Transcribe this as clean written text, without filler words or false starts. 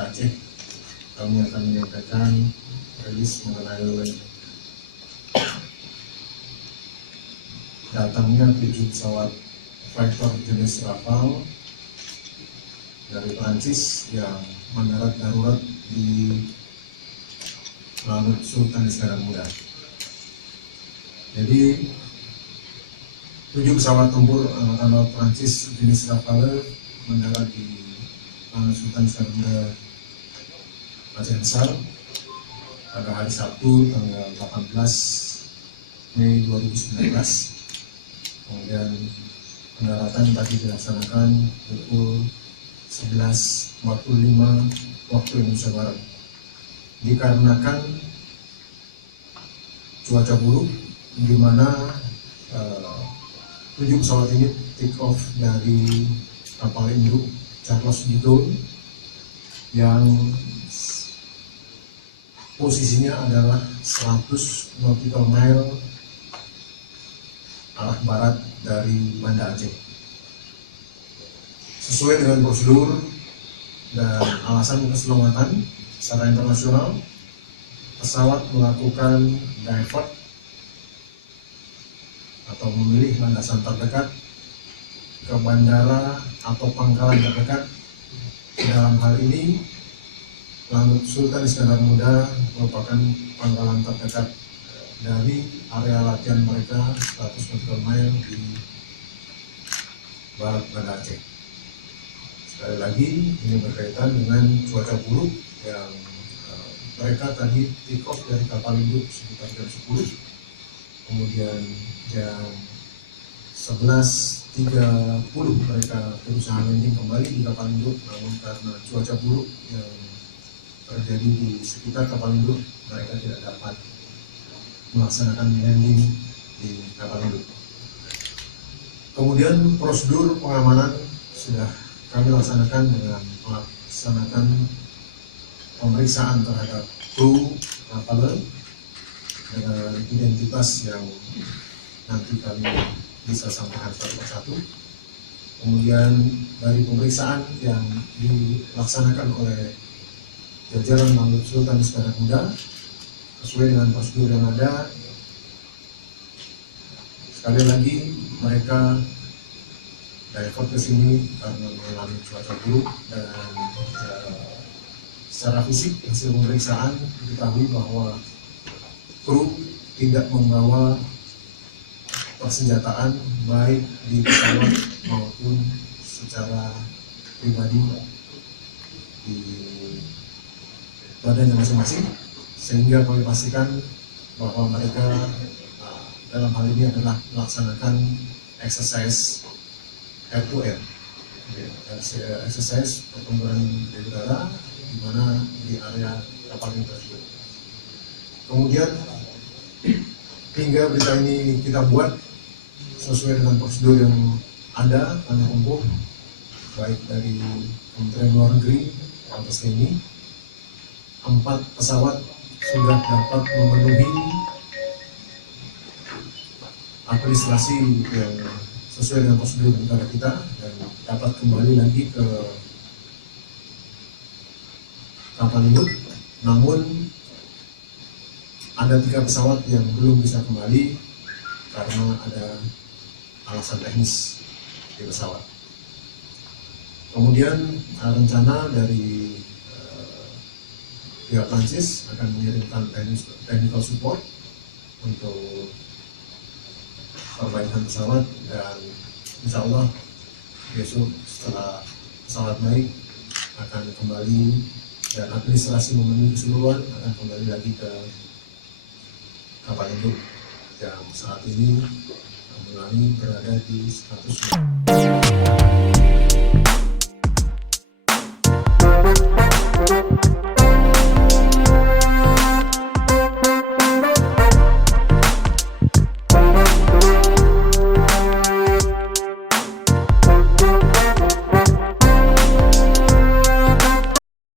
Banda Aceh, kami akan menyampaikan rilis mengenai datangnya 7 pesawat fighter jenis Rafale dari Prancis yang mendarat darurat di Laut Sultan Iskandar Muda. Jadi 7 pesawat tempur Angkatan Laut Prancis jenis Rafale mendarat di Laut Sultan Iskandar Muda Aceh Besar pada hari Sabtu tanggal 18 Mei 2019. Kemudian pendaratan tadi dilaksanakan pukul 11.45 waktu Indonesia Barat. Dikarenakan cuaca buruk, di mana 7 pesawat ini take off dari kapal induk Charles de Gaulle yang posisinya adalah 100 nautical mile arah barat dari Banda Aceh. Sesuai dengan prosedur dan alasan keselamatan secara internasional, pesawat melakukan divert atau memilih landasan terdekat ke bandara atau pangkalan terdekat. Dalam hal ini, Laut Sultan Iskandar Muda merupakan pangkalan terdekat dari area latihan mereka 100 nautical mile di barat Banda Aceh. Sekali lagi, ini berkaitan dengan cuaca buruk yang mereka tadi take off dari kapal induk sekitar jam 10, kemudian jam 11.30 mereka berusaha landing kembali di kapal induk, namun karena cuaca buruk yang terjadi di sekitar kapal induk, mereka tidak dapat melaksanakan landing di kapal induk. Kemudian prosedur pengamanan sudah kami laksanakan dengan melaksanakan pemeriksaan terhadap kru kapal dengan identitas yang nanti kami bisa sampaikan satu persatu. Kemudian dari pemeriksaan yang dilaksanakan oleh jajaran Laut Sultan Iskandar Muda sesuai dengan prosedur yang ada, sekali lagi mereka divert ke sini karena mengalami cuaca buruk dan secara fisik hasil pemeriksaan diketahui bahwa kru tidak membawa persenjataan baik di pesawat maupun secara pribadi di badannya masing-masing, sehingga kami pastikan bahwa mereka dalam hal ini adalah melaksanakan exercise air to air, exercise pertempuran di udara, di mana di area kapal ini tersebut. Kemudian hingga berita ini kita buat sesuai dengan prosedur yang ada, kami tempuh baik dari Kementerian Luar Negeri, Mabes TNI, 4 pesawat sudah dapat memenuhi administrasi yang sesuai dengan prosedur negara kita dan dapat kembali lagi ke kapal induk. Namun ada 3 pesawat yang belum bisa kembali karena ada alasan teknis di pesawat. Kemudian rencana dari pihak Prancis akan mengirimkan technical support untuk perbaikan pesawat, dan insya Allah besok setelah pesawat baik akan kembali dan administrasi memenuhi keseluruhan akan kembali lagi ke kapal induk yang saat ini berada di status